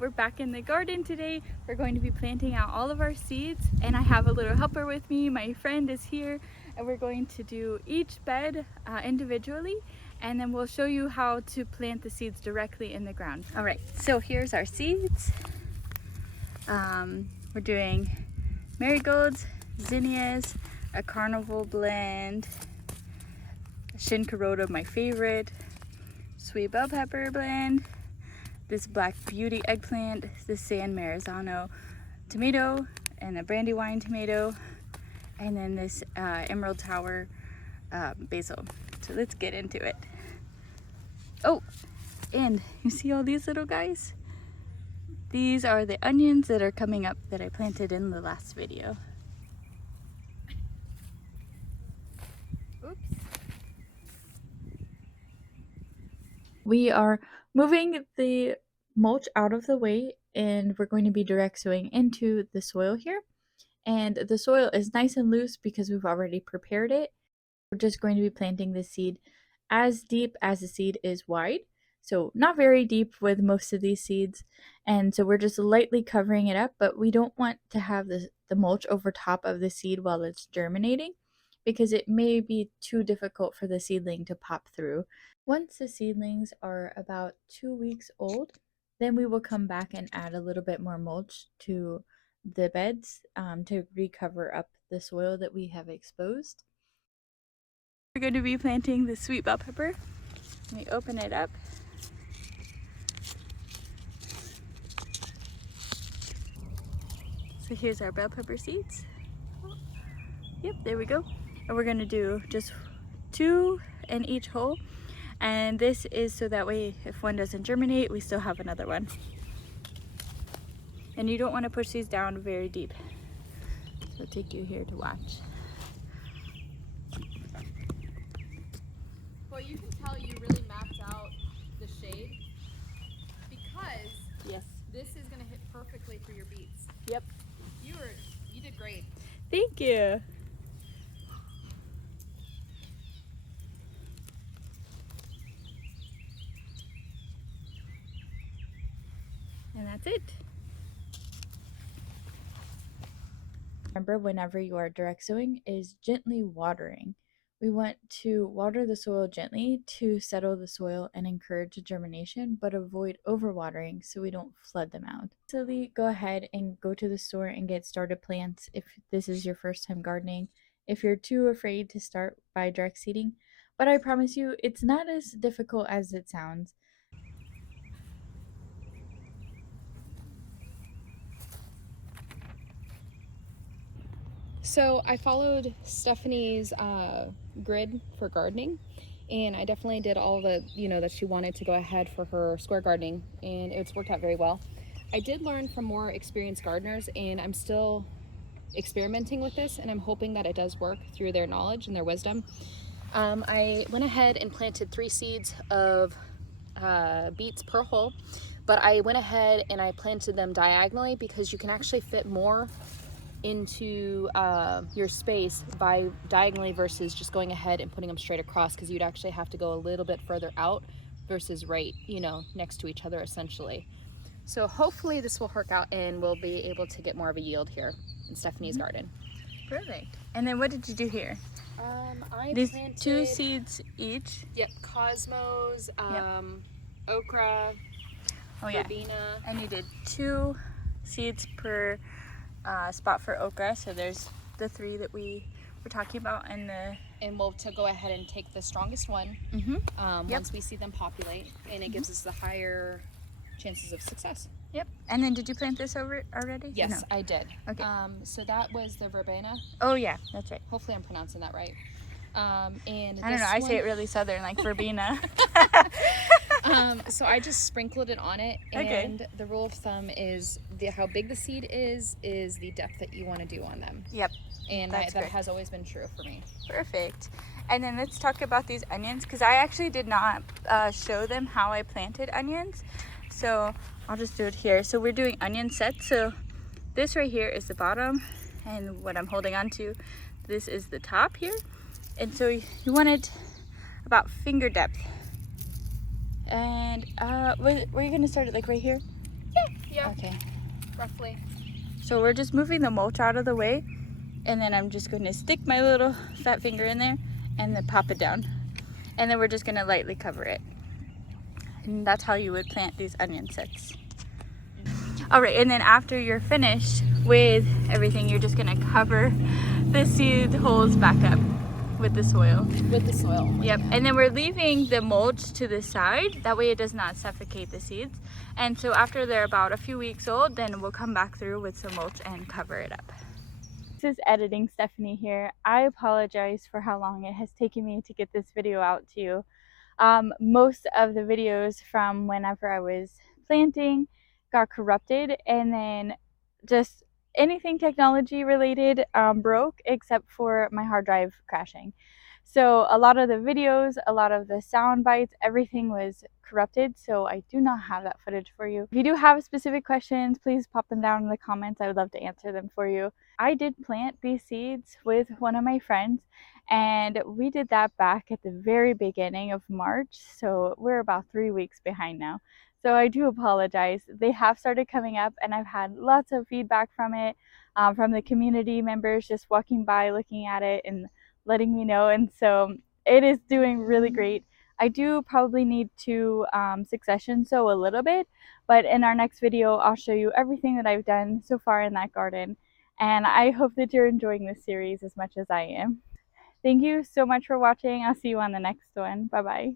we're back in the garden today. We're going to be planting out all of our seeds, and I have a little helper with me. My friend is here, and we're going to do each bed individually, and then we'll show you how to plant the seeds directly in the ground. All right, so here's our seeds. We're doing marigolds, zinnias, a carnival blend, Shinkarota, my favorite, sweet bell pepper blend, this black beauty eggplant, this San Marzano tomato, and a Brandywine tomato, and then this Emerald Tower basil. So let's get into it. Oh, and you see all these little guys? These are the onions that are coming up that I planted in the last video. Oops. We are moving the mulch out of the way, and we're going to be direct sowing into the soil here. And the soil is nice and loose because we've already prepared it. We're just going to be planting the seed as deep as the seed is wide. So not very deep with most of these seeds. And so we're just lightly covering it up, but we don't want to have the mulch over top of the seed while it's germinating, because it may be too difficult for the seedling to pop through. Once the seedlings are about 2 weeks old, then we will come back and add a little bit more mulch to the beds to recover up the soil that we have exposed. We're going to be planting the sweet bell pepper. Let me open it up. So here's our bell pepper seeds. Yep, there we go. And we're going to do just 2 in each hole. And this is so that way if one doesn't germinate, we still have another one. And you don't want to push these down very deep. So I'll take you here to watch. Well, you can tell you really mapped out the shade because Yes. this is going to hit perfectly for your beets. Yep. You did great. Thank you. And that's it. Remember, whenever you are direct sowing, is gently watering. We want to water the soil gently to settle the soil and encourage germination, but avoid overwatering so we don't flood them out. So go ahead and go to the store and get started plants if this is your first time gardening. If you're too afraid to start by direct seeding, but I promise you, it's not as difficult as it sounds. So I followed Stephanie's grid for gardening, and I definitely did all the, that she wanted to go ahead for her square gardening, and it's worked out very well. I did learn from more experienced gardeners, and I'm still experimenting with this, and I'm hoping that it does work through their knowledge and their wisdom. I went ahead and planted 3 seeds of beets per hole, but I went ahead and I planted them diagonally because you can actually fit more into your space by diagonally versus just going ahead and putting them straight across, because you'd actually have to go a little bit further out versus right, next to each other essentially. So hopefully this will work out and we'll be able to get more of a yield here in Stephanie's garden. Perfect. And then what did you do here? I These planted 2 seeds each. Yep, cosmos, Yep. okra, Oh yeah. verbena. And you did 2 seeds per spot for okra. So there's the 3 that we were talking about, and we'll to go ahead and take the strongest one Yep. once we see them populate, and it gives us the higher chances of success. Yep. And then did you plant this over already? Yes, No. I did. Okay. So that was the verbena. Oh yeah, that's right. Hopefully I'm pronouncing that right. And I don't know. I say it really southern, like verbena. So I just sprinkled it on it, and the rule of thumb is how big the seed is the depth that you want to do on them. Yep. And That's that great. has always been true for me. Perfect. And then let's talk about these onions, because I actually did not show them how I planted onions. So I'll just do it here. So we're doing onion sets. So this right here is the bottom, and what I'm holding on to, this is the top here. And so you want it about finger depth. And were you gonna start it like right here? Yeah, Yeah, Okay. roughly. So we're just moving the mulch out of the way, and then I'm just going to stick my little fat finger in there and then pop it down. And then we're just going to lightly cover it. And that's how you would plant these onion sets. All right, and then after you're finished with everything, you're just going to cover the seed holes back up with the soil. With the soil. Yep, and then we're leaving the mulch to the side. That way it does not suffocate the seeds. And so after they're about a few weeks old, then we'll come back through with some mulch and cover it up. This is editing Stephanie here. I apologize for how long it has taken me to get this video out to you. Most of the videos from whenever I was planting got corrupted, and then just anything technology related broke except for my hard drive crashing. So a lot of the videos, a lot of the sound bites, everything was corrupted, so I do not have that footage for you. If you do have specific questions, please pop them down in the comments. I would love to answer them for you. I did plant these seeds with one of my friends, and we did that back at the very beginning of March, so we're about 3 weeks behind now. So I do apologize. They have started coming up, and I've had lots of feedback from it, from the community members just walking by, looking at it, and letting me know. And so it is doing really great. I do probably need to succession sow a little bit, but in our next video, I'll show you everything that I've done so far in that garden. And I hope that you're enjoying this series as much as I am. Thank you so much for watching. I'll see you on the next one. Bye bye.